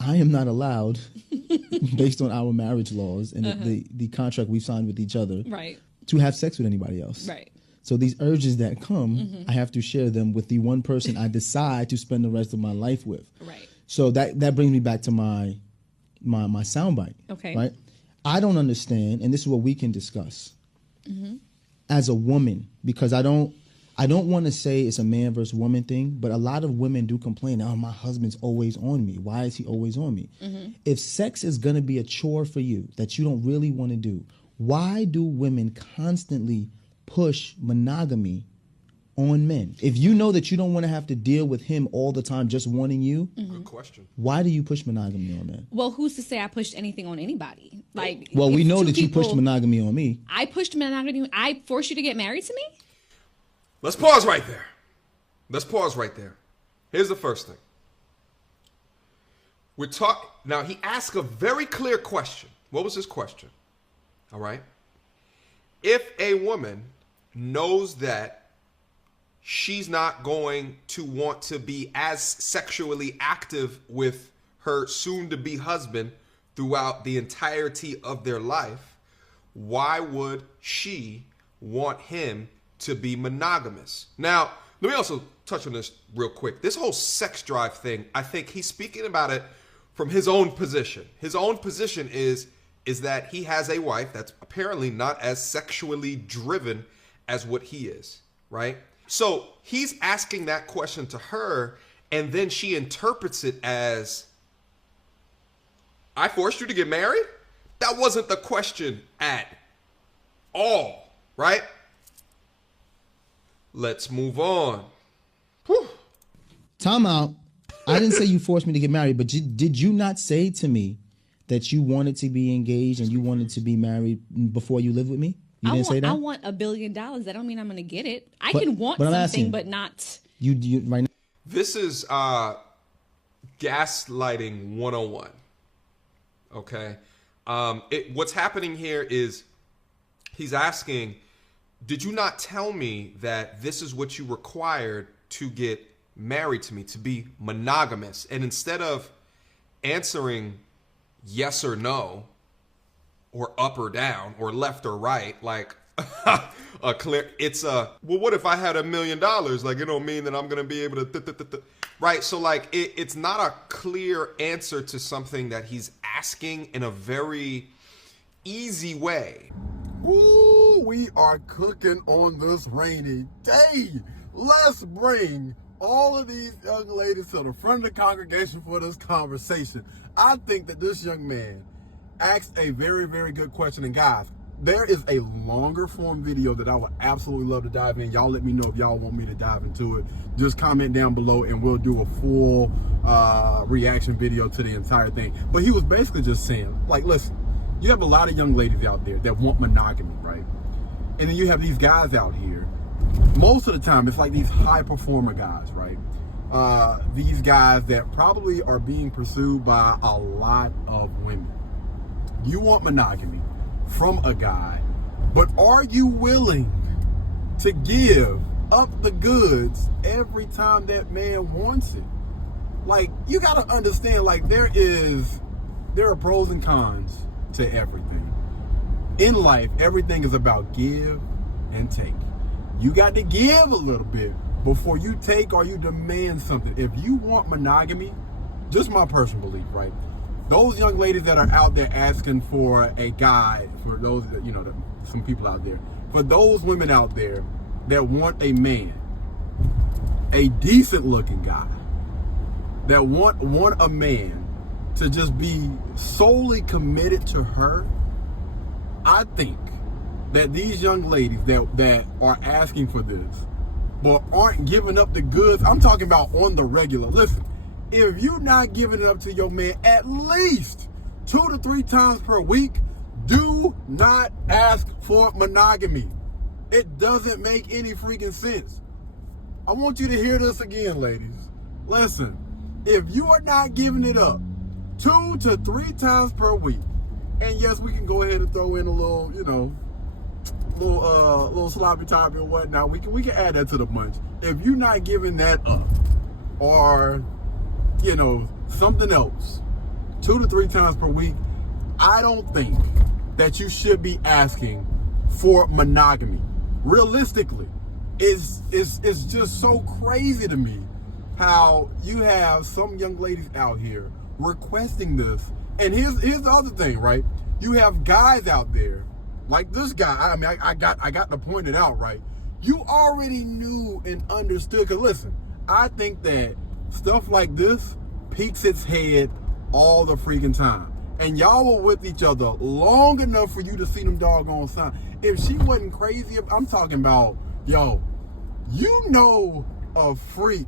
I am not allowed, based on our marriage laws and the contract we've signed with each other, right, to have sex with anybody else. right. So these urges that come, I have to share them with the one person I decide to spend the rest of my life with. Right. So that brings me back to my soundbite. Okay. Right. I don't understand, and this is what we can discuss as a woman, because I don't want to say it's a man versus woman thing, but a lot of women do complain, oh, my husband's always on me. Why is he always on me? If sex is going to be a chore for you that you don't really want to do, why do women constantly push monogamy on men? If you know that you don't want to have to deal with him all the time just wanting you, good question. why do you push monogamy on men? Well, who's to say I pushed anything on anybody? Like, Well, we if know two that you pushed people- monogamy on me. I pushed monogamy. I forced you to get married to me? Let's pause right there. Here's the first thing. Now, he asked a very clear question. What was his question? All right. If a woman knows that she's not going to want to be as sexually active with her soon-to-be husband throughout the entirety of their life, why would she want him to be monogamous? Now, let me also touch on this real quick. This whole sex drive thing, I think he's speaking about it from his own position. His own position is that he has a wife that's apparently not as sexually driven as what he is, right? So he's asking that question to her, and then she interprets it as, I forced you to get married? That wasn't the question at all, right? Let's move on. Whew. Time out. I didn't say you forced me to get married, but did you not say to me that you wanted to be engaged and you wanted to be married before you lived with me? You didn't say that? I want $1 billion. That don't mean I'm going to get it. I can want but I'm something, asking, but not. You right now. This is gaslighting 101. Okay. What's happening here is he's asking, did you not tell me that this is what you required to get married to me, to be monogamous? And instead of answering yes or no, or up or down, or left or right, like a clear, it's well, what if I had $1 million? Like, it don't mean that I'm gonna be able to, right? So like, it's not a clear answer to something that he's asking in a very easy way. Ooh, we are cooking on this rainy day. Let's bring all of these young ladies to the front of the congregation for this conversation. I think that this young man asked a very, very good question. And guys, there is a longer form video that I would absolutely love to dive in. Y'all let me know if y'all want me to dive into it. Just comment down below and we'll do a full reaction video to the entire thing. But he was basically just saying, like, listen, you have a lot of young ladies out there that want monogamy, right? And then you have these guys out here. Most of the time, it's like these high performer guys, right? These guys that probably are being pursued by a lot of women. You want monogamy from a guy, but are you willing to give up the goods every time that man wants it? Like, you got to understand, like, there are pros and cons to everything. In life, everything is about give and take. You got to give a little bit before you take or you demand something. If you want monogamy, just my personal belief, right? Those young ladies that are out there asking for a guy, for those, you know, some people out there, for those women out there that want a man, a decent looking guy, that want a man to just be solely committed to her, I think that these young ladies that are asking for this, but aren't giving up the goods, I'm talking about on the regular. Listen, if you're not giving it up to your man at least 2 to 3 times per week, do not ask for monogamy. It doesn't make any freaking sense. I want you to hear this again, ladies. Listen, if you are not giving it up 2 to 3 times per week, and yes, we can go ahead and throw in a little, you know, little sloppy toppy or whatnot. We can add that to the bunch. If you're not giving that up, or, you know, something else, 2 to 3 times per week, I don't think that you should be asking for monogamy. Realistically, it's just so crazy to me how you have some young ladies out here requesting this. And here's the other thing, right? You have guys out there like this guy. I mean, I got to point it out, right? You already knew and understood. Cause listen, I think that stuff like this peeks its head all the freaking time. And y'all were with each other long enough for you to see them doggone signs. If she wasn't crazy, I'm talking about, yo, you know a freak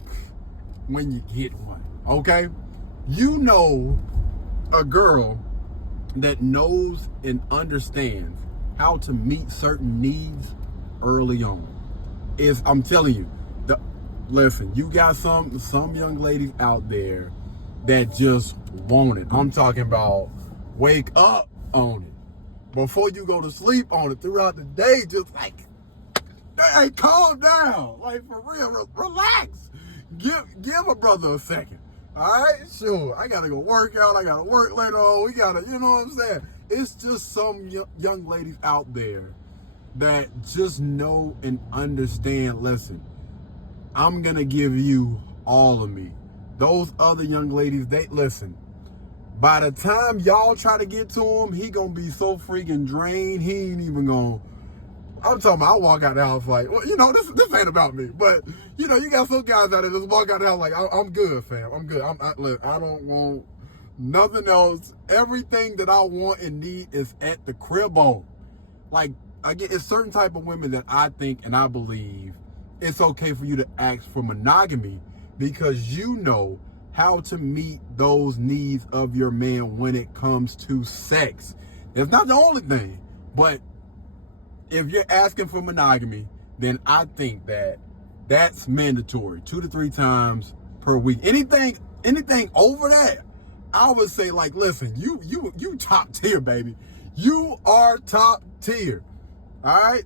when you get one, okay? You know a girl that knows and understands how to meet certain needs early on. I'm telling you, listen, you got some young ladies out there that just want it. I'm talking about wake up on it. Before you go to sleep on it throughout the day, just like, hey, calm down. Like, for real, relax. Give a brother a second. All right? Sure, I got to go work out. I got to work later on. We got to, you know what I'm saying? It's just some young ladies out there that just know and understand, listen, I'm going to give you all of me. Those other young ladies, they listen. By the time y'all try to get to him, he gonna be so freaking drained. He ain't even gonna. I'm talking about, I walk out the house like, well, you know, this ain't about me. But, you know, you got some guys out there just walk out the house like, I'm good, fam. I'm good. Look, I don't want nothing else. Everything that I want and need is at the crib on. Like, again, it's certain type of women that I think and I believe it's okay for you to ask for monogamy, because you know how to meet those needs of your man when it comes to sex. It's not the only thing, but if you're asking for monogamy, then I think that that's mandatory, 2 to 3 times per week. Anything over that, I would say, like, listen, you top tier, baby. You are top tier. All right?